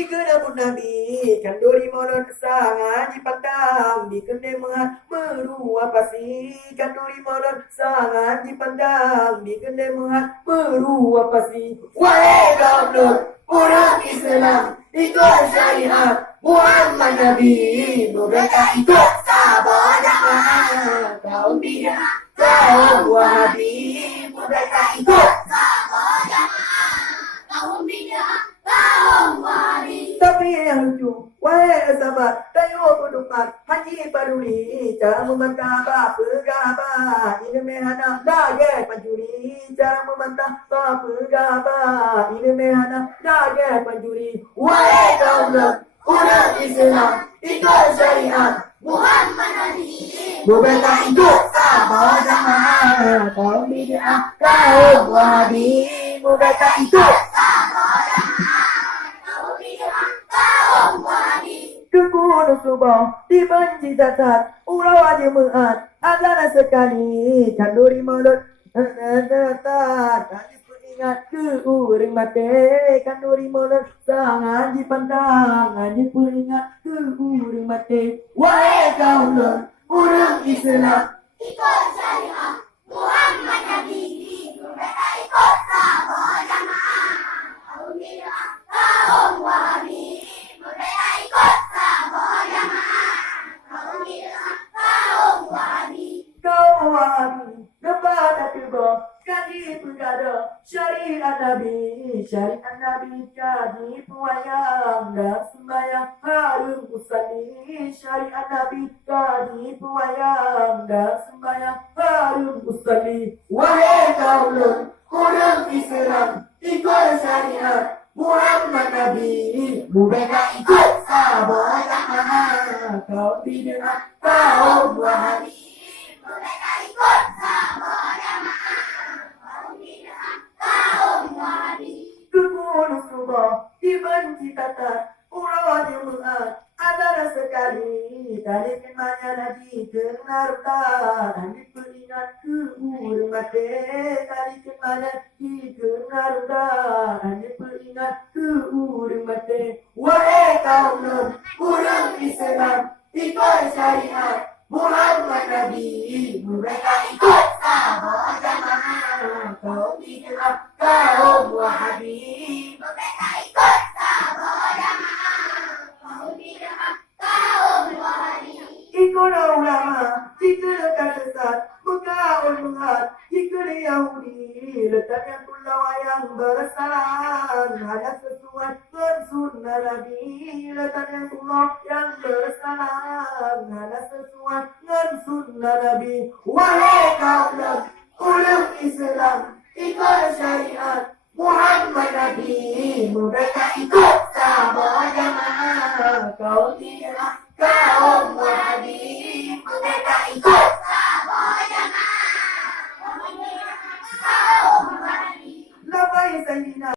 jika namun Nabi kanduri monon sangat dipandang dikendai meruah pasti kanduri monon sangat dipandang dikendai meruah pasti. Wahai kaum Nur, orang Islam ikut syariat Muhammad Nabi, mereka ikut sahabat jamaah. Kaum bid'ah, kaum Wahabi, mereka ikut sahabat jamaah. Kaum bid'ah, kaum Wahabi. Tapi yang lucu, wahai sahabat, tayo pendukat, haji paduli, cara membantah apa gabah, ini mehana dage panjuri, cara membantah apa gabah, ini mehana dage panjuri. Wahai kaum Nur, orang Islam ikut syariat Muhammad Nabi, mereka ikut sahabat jamaah. Kaum bid'ah, kaum Wahabi, mereka ikut sahabat jamaah. Kaum bid'ah, kaum Wahabi. Kekuatan subah dibenci cacat, ulah wajib meat, adalah sekali kanduri mulut tetat. Ingat ke uring mati kanduri mulut sangat dipandang, anjing peringat ke uring mati. Wahai kaum Nur, orang Islam ikut syariat Muhammad Nabi, mereka ikut sahabat jamaah. Kaum bid'ah, kaum Wahabi, mereka ikut sahabat jamaah. Kaum bid'ah, kaum Wahabi. Kaum Wahabi kepada kedua kaji pegada syariat Nabi kaji pewayang dan sembahyang harum usalli. Syariat Nabi kaji pewayang dan sembahyang harum usalli. Wahai kaum Nur, orang Islam ikut syariat Muhammad Nabi, mereka ikut sahabat jamaah. Kaum bid'ah, kaum Wahabi, mereka ikut sahabat jamaah. Kaum bid'ah, kaum Wahabi. Kekuatan subah dibenci cacat, ulah wajib meat, adalah sekali tali kemanya Nabi kenarta, dan diperingat ke urang mati. Tali kemanya Nabi kenarta, dan diperingat ke urang mati. Wahai kaum Nur, orang Islam ikut syariat Muhammad Nabi, mereka ikut sahabat jamaah. Kaum bid'ah, kaum Wahabi, mereka ikut sahabat jamaah. Kaum bid'ah, kaum Wahabi. Ikut ulama jika lekat sesat, bergaul mengat jika Yahudi letaknya pulau yang bersalahan. Hanya sesuai dengan sunnah Nabi, letaknya pulau yang bersalahan. Hanya sesuai dengan sunnah Nabi. Wahai kaum Nur, orang Islam ikut syariat Muhammad Nabi, mereka